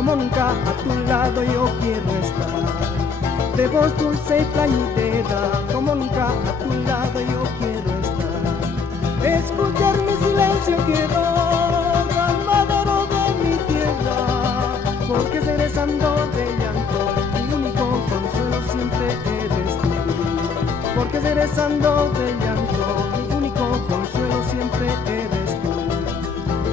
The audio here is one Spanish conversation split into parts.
como nunca a tu lado yo quiero estar. De voz dulce y plañidera, como nunca a tu lado yo quiero estar. Escuchar mi silencio quiero, calmadero de mi tierra, porque cerezando de llanto, mi único consuelo siempre eres tú. Porque cerezando de llanto, mi único consuelo siempre eres tú.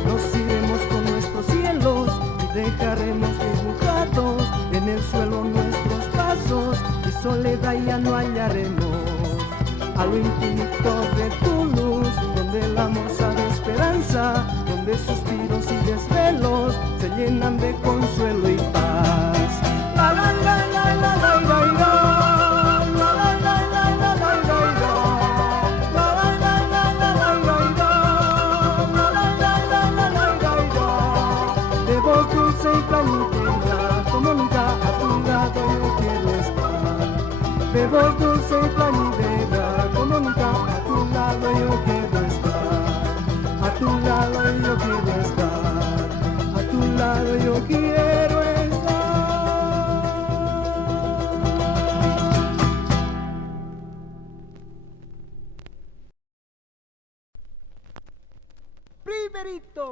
Nos iremos con nuestros cielos y dejaremos dibujados en el suelo nuestros pasos, y soledad ya no hallaremos. A lo infinito de tu luz, donde el amor sabe esperanza, donde suspiros y desvelos se llenan de consuelo y paz. La la la la la la la la. Como nunca a tu lado yo quiero estar. De voz dulce y plañidera, como nunca a tu lado yo quiero estar. A tu lado yo quiero estar. A tu lado yo quiero estar. Primerito.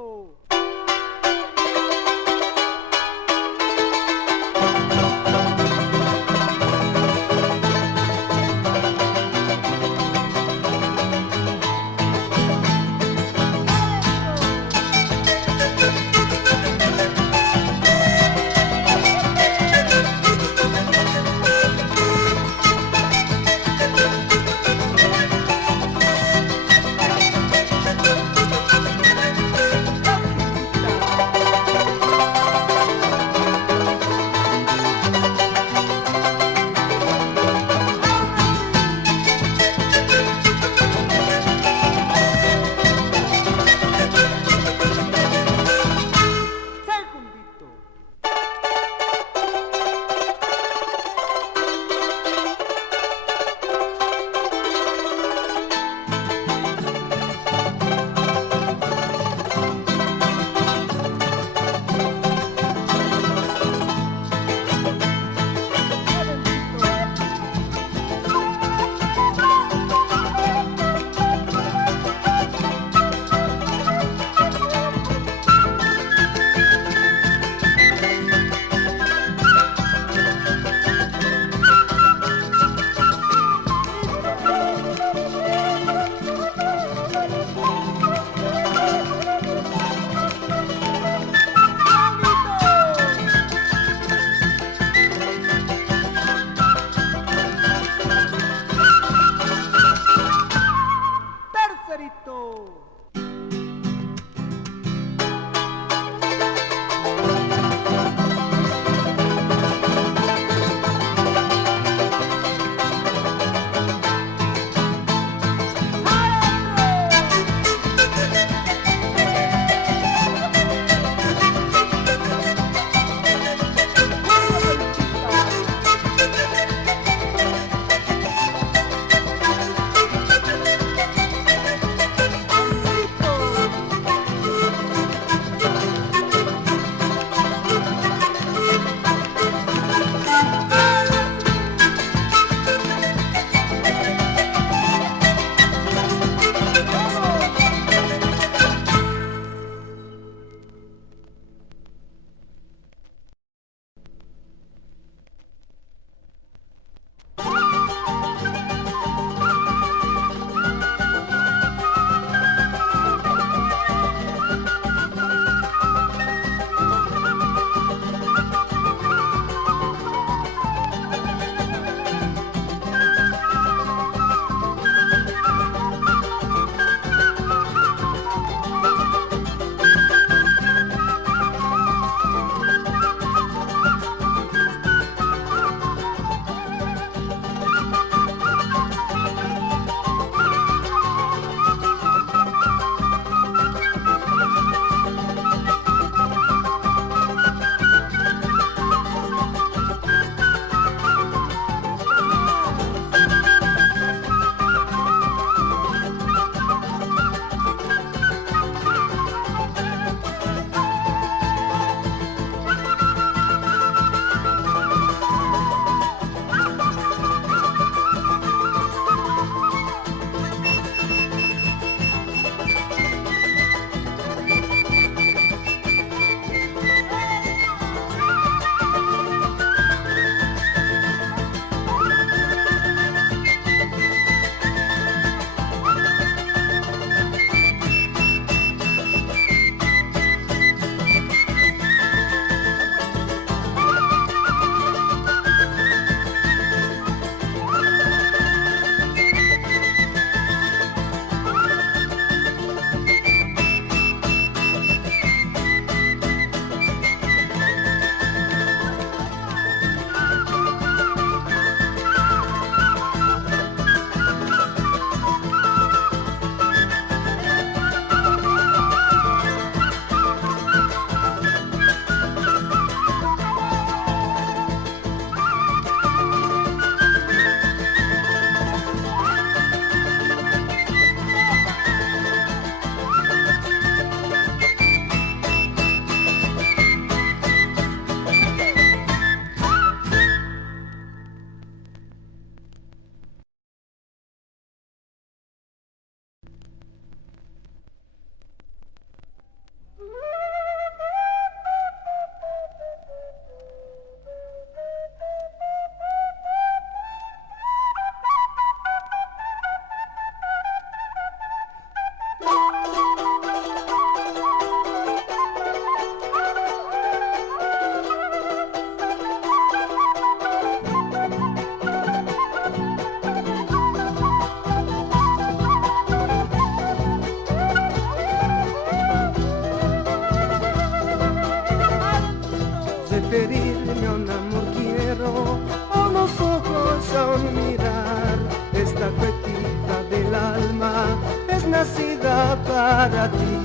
nacida para ti.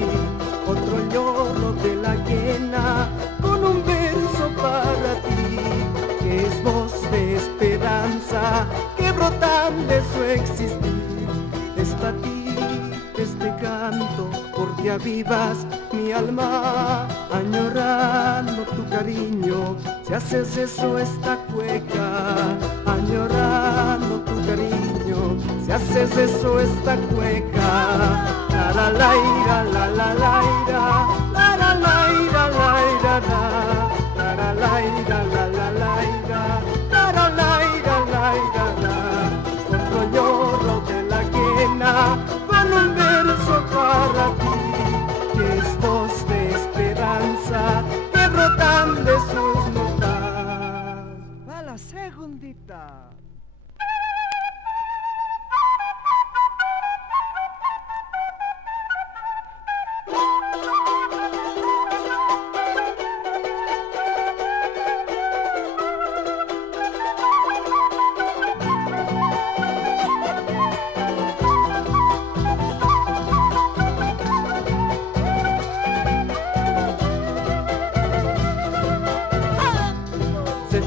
Otro lloro de la quena con un verso para ti, que es voz de esperanza que brotan de su existir. Es para ti este canto porque avivas mi alma añorando tu cariño. Si haces eso esta cueca, añorando tu cariño. Si haces eso esta cueca, la la la ira, la la la ira, la la la ira, la ira, la la la ira, la la la ira, la la la ira, la ira, la. Otro lloro de la quena con un verso para ti, que es voz de esperanza que brotan de sus notas. Va la segundita.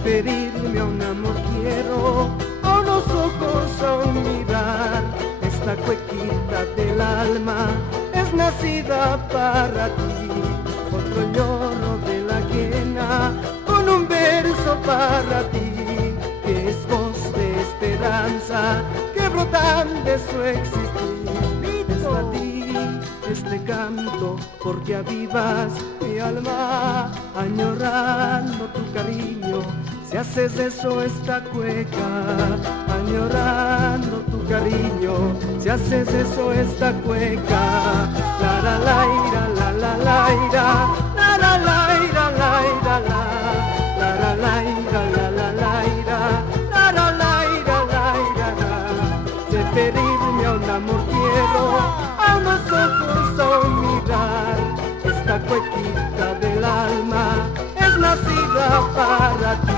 Pedirme a un amor quiero, a unos ojos a un mirar. Esta cuequita del alma es nacida para ti. Otro lloro de la quena con un verso para ti, que es voz de esperanza que brotan de su existir. Es para ti este canto porque avivas mi alma añorando tu cariño. Si haces eso esta cueca, añorando tu cariño. Si haces eso esta cueca, la la la ira, la la la ira, la la la ira, la ira, la la la ira, la la la ira, la la la ira, la ira, la. De pedirme a un amor quiero, a unos ojos a un mirar. Esta cuequita del alma es nacida para ti.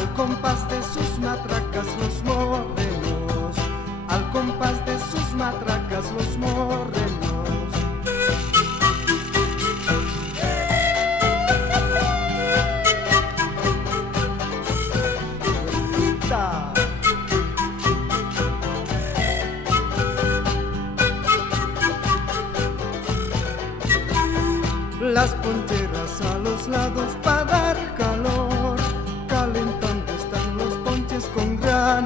al compás de sus matracas los morenos, al compás de sus matracas los morenos. Las poncheras a los lados para dar calor, calentando están los ponches con gran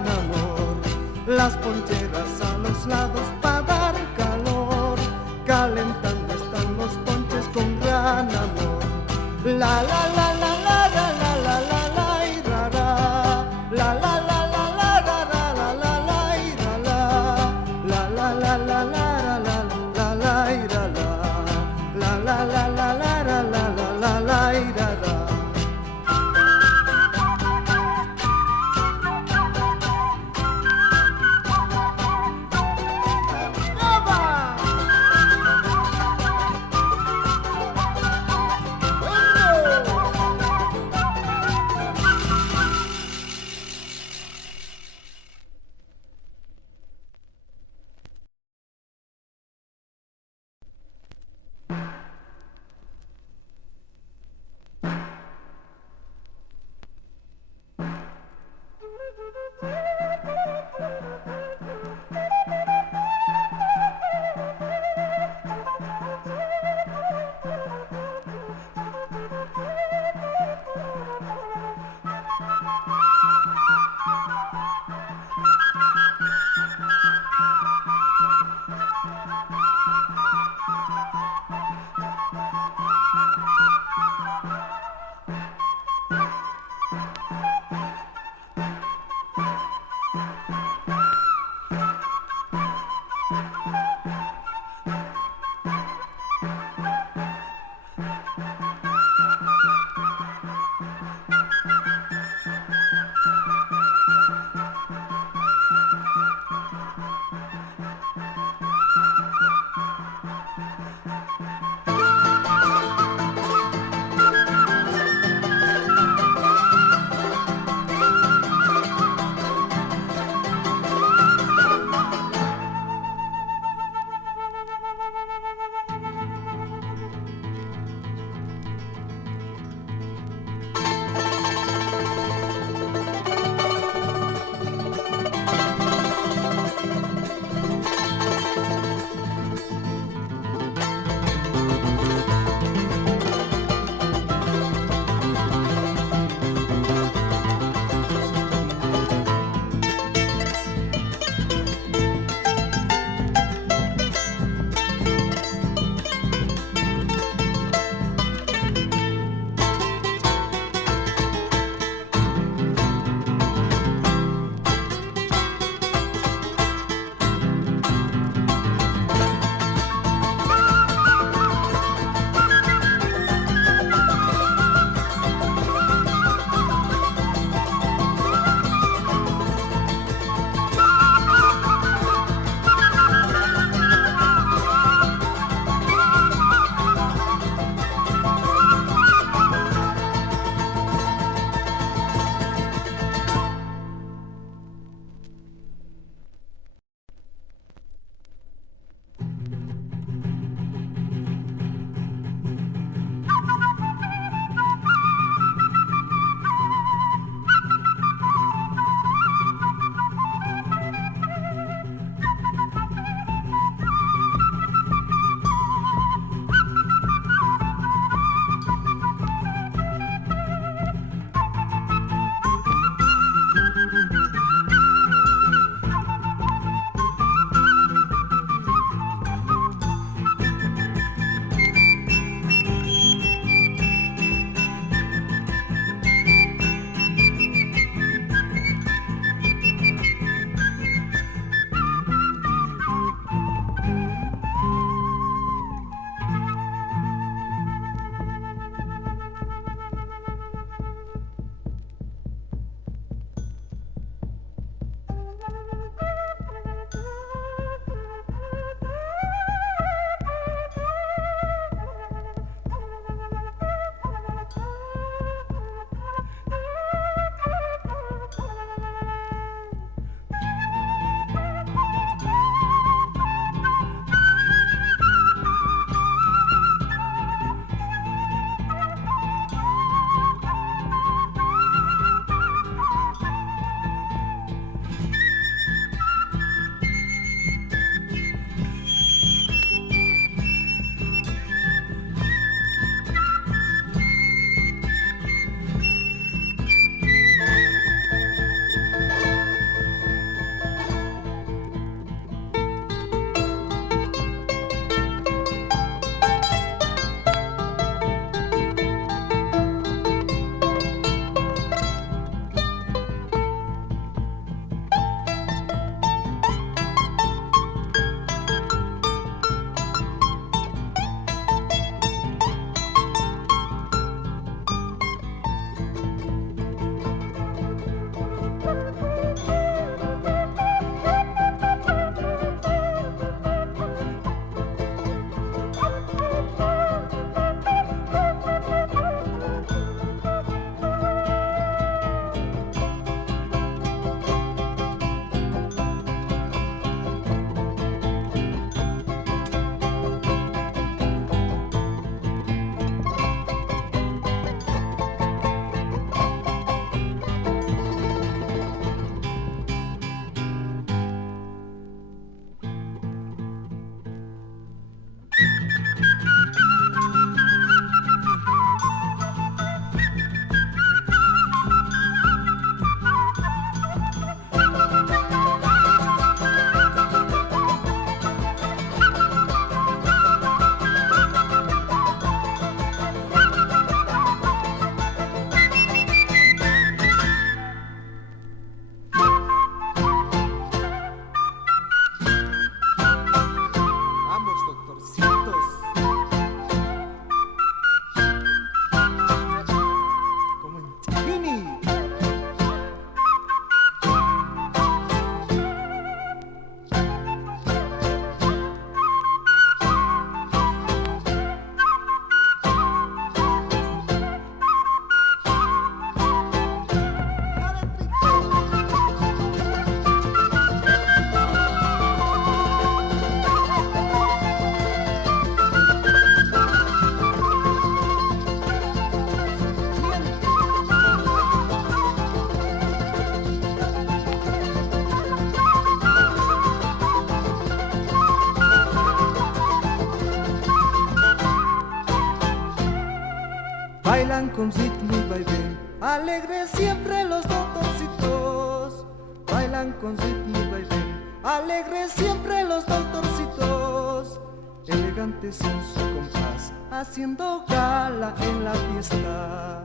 con ritmo y vaivén, alegres siempre los doctorcitos. Bailan con ritmo y vaivén, alegres siempre los doctorcitos. Elegantes en su compás, haciendo gala en la fiesta.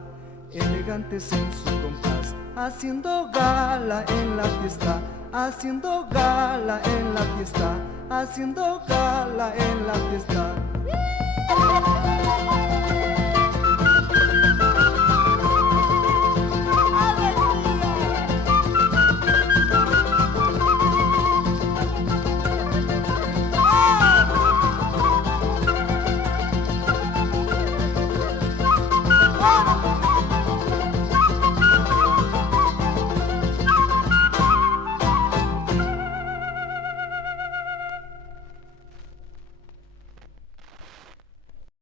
Elegantes en su compás, haciendo gala en la fiesta. Haciendo gala en la fiesta. Haciendo gala en la fiesta.